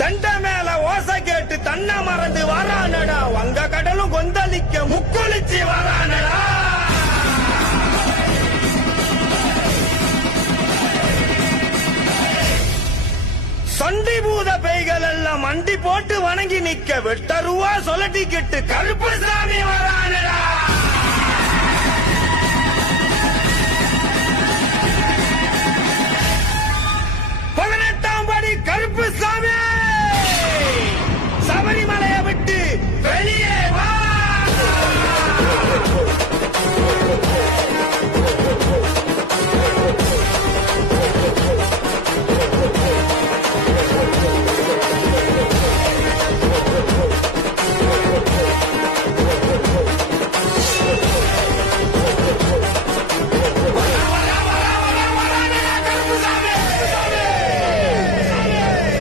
தண்ட மேல ஓசை கேட்டு தன்னை மறந்து வரானடா, வங்க கடலும் கொந்தளிக்க முக்குளிச்சு வரானடா. சண்டி பூத பேய்கள் எல்லாம் மண்டி போட்டு வணங்கி நிக்க, வெட்ட ரூவா சொலட்டிக்கிட்டு கருப்பு சாமி வரானடா.